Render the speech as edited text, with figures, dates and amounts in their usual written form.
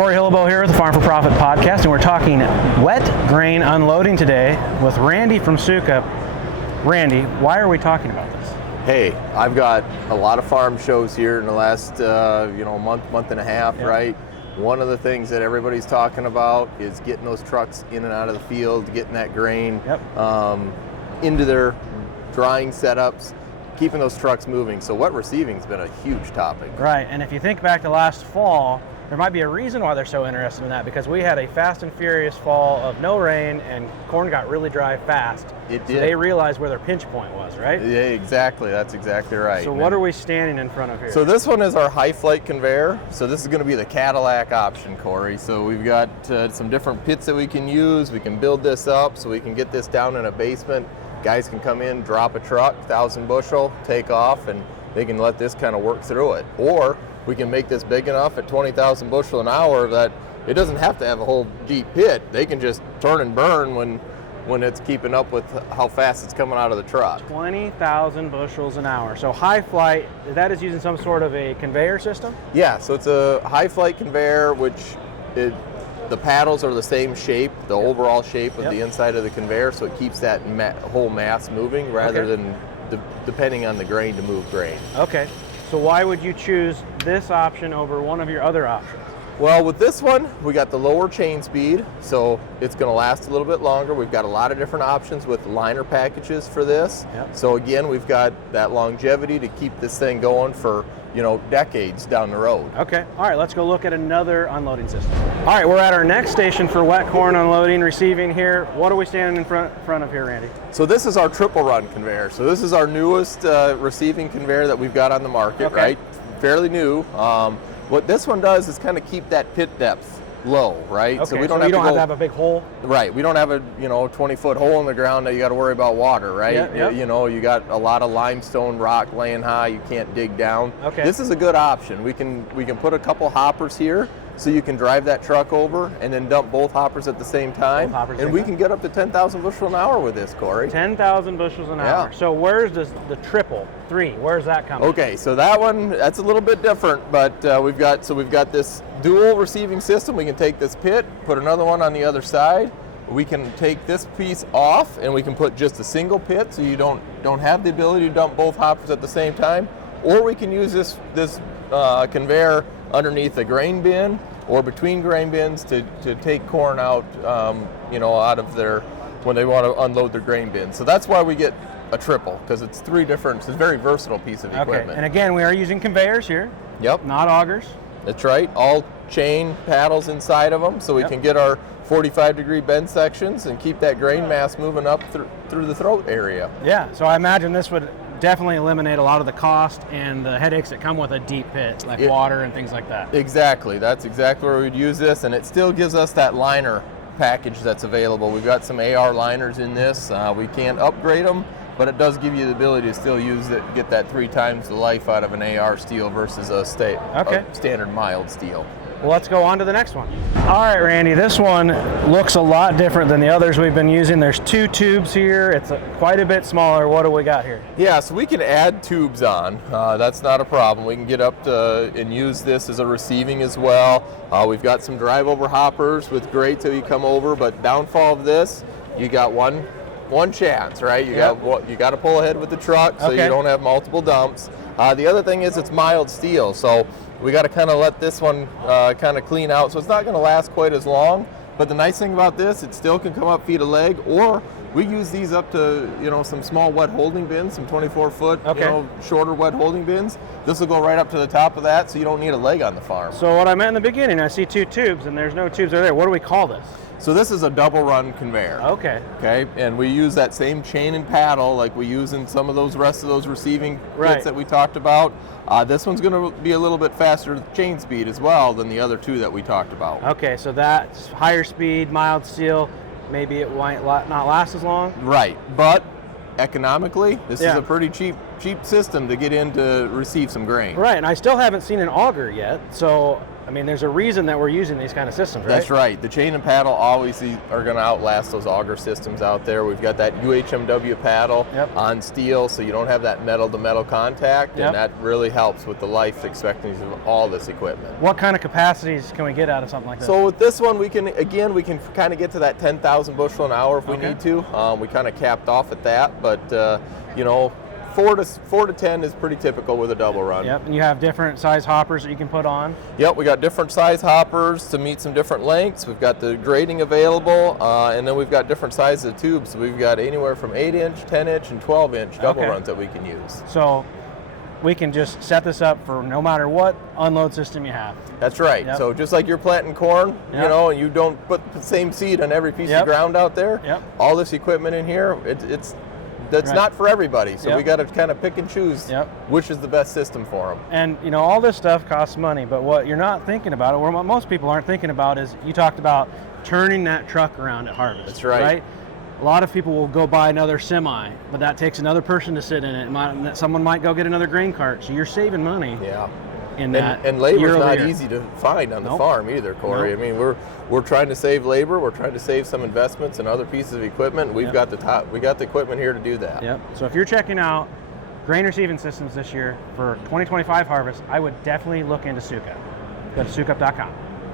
Corey Hillebo here with the Farm4Profit Podcast, and we're talking wet grain unloading today with Randy from Sukup. Randy, why are we talking about this? Hey, I've got a lot of farm shows here in the last month and a half, Yep. right? One of the things that everybody's talking about is getting those trucks in and out of the field, getting that grain into their drying setups, keeping those trucks moving. So wet receiving has been a huge topic. Right, and if you think back to last fall, there might be a reason why they're so interested in that, because we had a fast and furious fall of no rain and corn got really dry fast. It So did. they realized where their pinch point was, right? Yeah, exactly. That's exactly right. So what are we standing in front of here? So this one is our high flight conveyor. So this is going to be the Cadillac option, Corey. So we've got some different pits that we can use. We can build this up so we can get this down in a basement. Guys can come in, drop a truck, 1,000 bushel, take off, and they can let this kind of work through it. Or we can make this big enough at 20,000 bushel an hour that it doesn't have to have a whole deep pit. They can just turn and burn when it's keeping up with how fast it's coming out of the truck. 20,000 bushels an hour. So high flight, that is using some sort of a conveyor system? Yeah, so it's a high flight conveyor, which the paddles are the same shape, the overall shape of the inside of the conveyor, so it keeps that whole mass moving rather than depending on the grain to move grain. Okay, so why would you choose this option over one of your other options? Well, with this one, we got the lower chain speed, so it's going to last a little bit longer. We've got a lot of different options with liner packages for this. Yep. So again, we've got that longevity to keep this thing going for, decades down the road. Okay, all right, let's go look at another unloading system. All right, we're at our next station for wet corn unloading, receiving here. What are we standing in front of here, Randy? So this is our triple run conveyor. So this is our newest receiving conveyor that we've got on the market, right? Fairly new. What this one does is kind of keep that pit depth low, right? Okay, so we don't don't have to have a big hole? Right, we don't have a 20-foot hole in the ground that you got to worry about water, right? Yep. You got a lot of limestone rock laying high, you can't dig down. Okay. This is a good option. We can put a couple hoppers here so you can drive that truck over and then dump both hoppers at the same time. And we can get up to 10,000 bushel an hour with this, Corey. 10,000 bushels an hour. So where's the triple 3? Where's that coming? Okay, so that one, that's a little bit different, but we've got this dual receiving system. We can take this pit, put another one on the other side. We can take this piece off and we can put just a single pit, so you don't have the ability to dump both hoppers at the same time. Or we can use this conveyor underneath a grain bin or between grain bins to take corn out, out of when they want to unload their grain bin. So that's why we get a triple, because it's it's a very versatile piece of equipment. Okay, and again, we are using conveyors here. Yep. Not augers. That's right, all chain paddles inside of them, so we can get our 45-degree bend sections and keep that grain mass moving up through the throat area. Yeah, so I imagine this would definitely eliminate a lot of the cost and the headaches that come with a deep pit, like water and things like that. Exactly, that's exactly where we'd use this, and it still gives us that liner package that's available. We've got some AR liners in this. We can't upgrade them, but it does give you the ability to still use it, get that 3 times the life out of an AR steel versus a standard mild steel. Well, let's go on to the next one. All right, Randy, this one looks a lot different than the others we've been using. There's 2 tubes here. It's quite a bit smaller. What do we got here? Yeah, so we can add tubes on. That's not a problem. We can get up to and use this as a receiving as well. We've got some drive-over hoppers with grate till you come over, but downfall of this, you got one chance, right? You got to pull ahead with the truck so you don't have multiple dumps. The other thing is it's mild steel, so we got to kind of let this one kind of clean out, so it's not going to last quite as long. But the nice thing about this, it still can come up, feed a leg, or we use these up to some small wet holding bins, some 24-foot shorter wet holding bins. This will go right up to the top of that, so you don't need a leg on the farm. So what I meant in the beginning, I see 2 tubes, and there's no tubes there. What do we call this? So this is a double run conveyor. Okay, and we use that same chain and paddle like we use in some of those rest of those receiving pits that we talked about. This one's going to be a little bit faster chain speed as well than the other 2 that we talked about. Okay, so that's higher speed, mild steel. Maybe it might not last as long. Right, but economically, this is a pretty cheap system to get in to receive some grain. Right, and I still haven't seen an auger yet, so I mean, there's a reason that we're using these kind of systems, right? That's right. The chain and paddle always are going to outlast those auger systems out there. We've got that UHMW paddle on steel, so you don't have that metal-to-metal contact, and that really helps with the life expectancy of all this equipment. What kind of capacities can we get out of something like this? So with this one, we can kind of get to that 10,000 bushel an hour if we need to. We kind of capped off at that, but you know, 4 to 10 is pretty typical with a double run. Yep, and you have different size hoppers that you can put on. Yep, we got different size hoppers to meet some different lengths. We've got the grading available, and then we've got different sizes of tubes. So we've got anywhere from 8-inch, 10-inch, and 12-inch double runs that we can use. So we can just set this up for no matter what unload system you have. That's right. Yep. So just like you're planting corn, you know, and you don't put the same seed on every piece of ground out there, all this equipment in here, that's not for everybody, so we got to kind of pick and choose which is the best system for them. And you know, all this stuff costs money, but what you're not thinking about, or what most people aren't thinking about, is you talked about turning that truck around at harvest. That's right. A lot of people will go buy another semi, but that takes another person to sit in it. Someone might go get another grain cart, so you're saving money. In that and labor's not year. easy to find on the farm either, Corey. I mean, we're trying to save labor, we're trying to save some investments in other pieces of equipment. We've got the equipment here to do that. So if you're checking out grain receiving systems this year for 2025 harvest, I would definitely look into Sukup. Go to sukup.com.